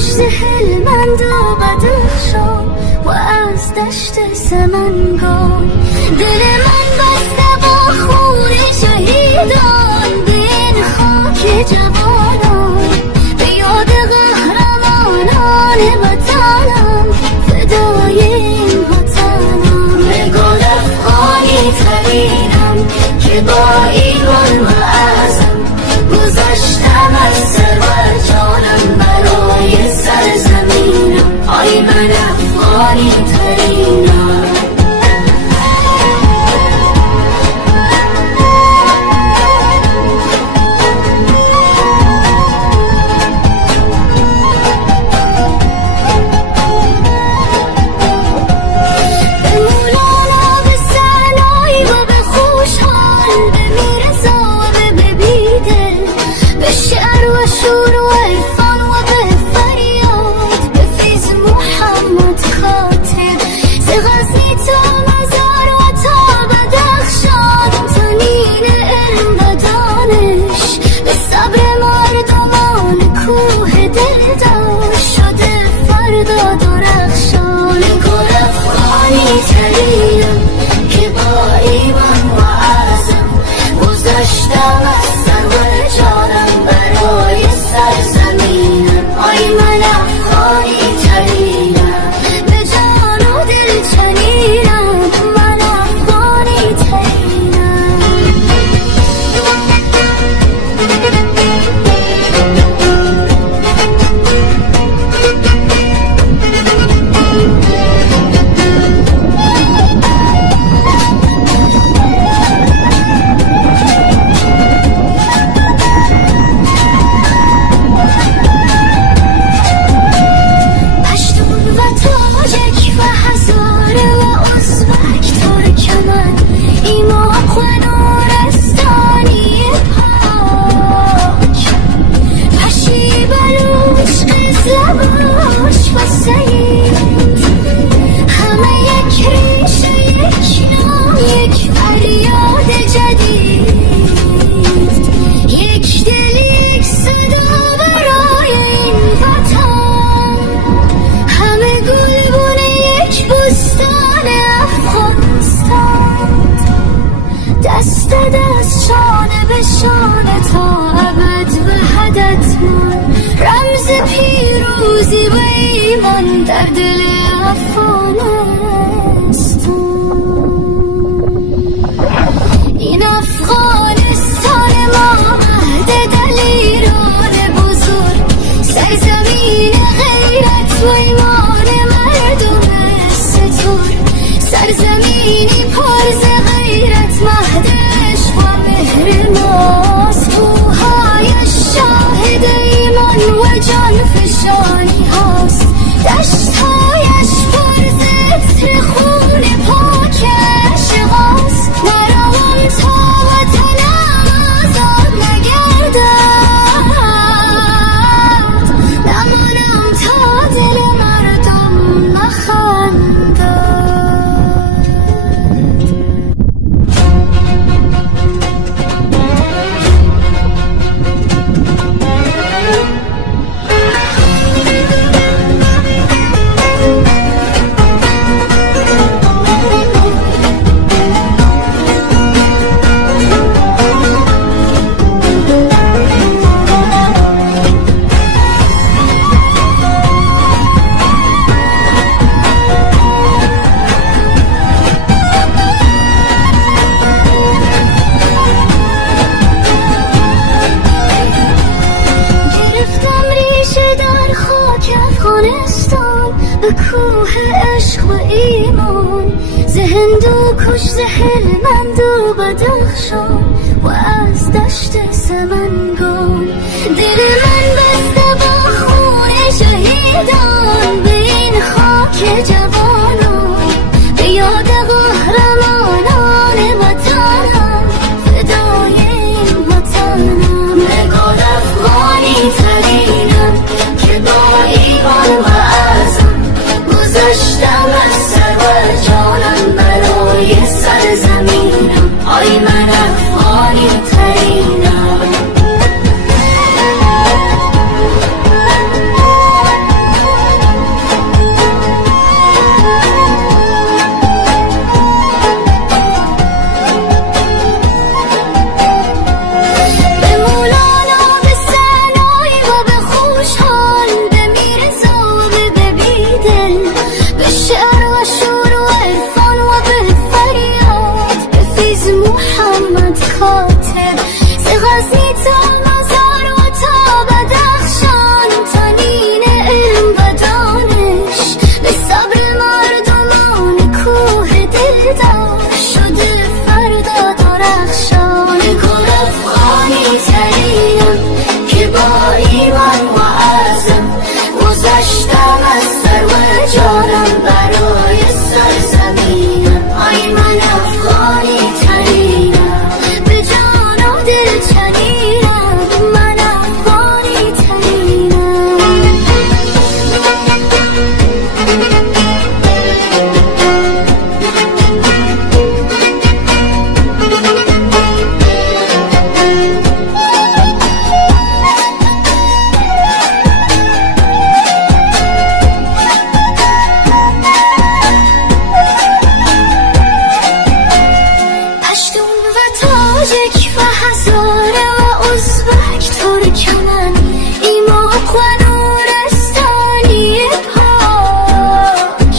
کشت هلمند و بدخشان و از دشت سمنگان. دل من بسته با خون شهیدان به این خاک جوانان، به یاد قهرمانان وطنم فدای این وطنم. به گل افغانی ترینم که با ایمان و عزم گذاشتم از سر و جانم برای سرزمینم. آی من افغانی ترینم. در دل افغانستان، این افغانستان ما مهد دلیران بزرگ، سرزمین غیرت و ایمان مردم ستور، سرزمینی پر ز غیرت مهد عشق و مهر ماست. کوهایش شاهد ایمان و جان فشانی هاست، دشتهایش پر ز عطر خون پاک عشقاست. نروم تا وطنم آزاد نگردد، نمانم تا دل مردم نخندد. به کوه عشق و ایمان، ز هندوکش ز هلمند و بدخشان و از دشت سمنگان. دل من بسته با خون شهیدان به این خاک جوانان، به یاد قهرمانان وطنم فدای این وطنم. به گل افغانی ترینم که با ایمان و گذاشتم از سر و جانم برای سرزمینم. آی من افغانی ترینم. و شور و عرفان و به فریاد بفیض محمد کاتب ز غزنی تا مزار و تا بدخشان تا نین علم و دانش به صبر مردمان کوه دلدار شده فردا درخشان گل افغانی ترینم که با ایمان و عزم گذشتم از سر و جانم برای سرزمینم آی من افغانی ترینم به جان و دل چنینم من افغانی ترینم پشتون و تاجک و هزاره و ازبک ترکمن ایماق و نورستانی پاک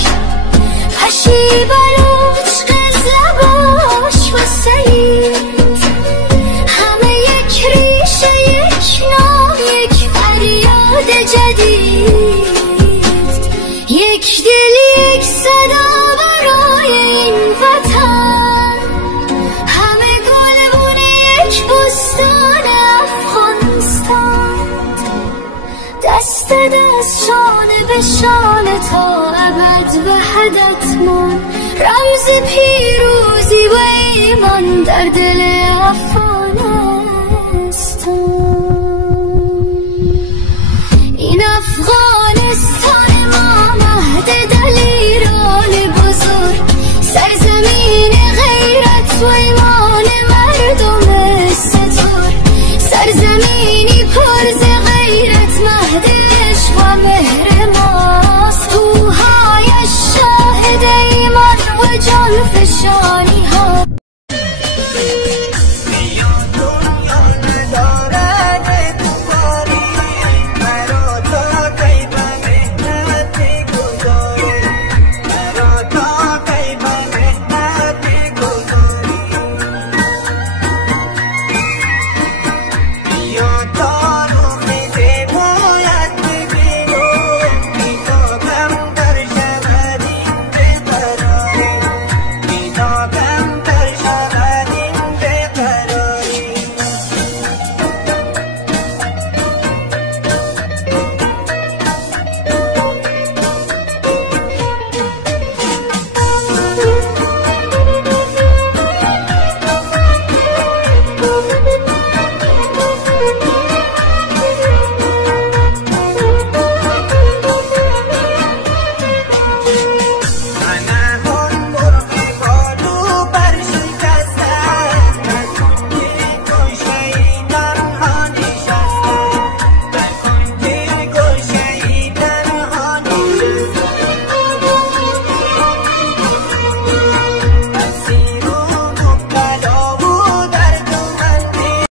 پشی بلوچ قزلباش و سعید همه یک ریشه یک نام یک فریاد جدید یک دل یک صدا برای این وطن همه گلبون یک بستان افغانستان دست دست شانه به شانه تا ابد وحدت مان رمز پیروزی و ایمان در دل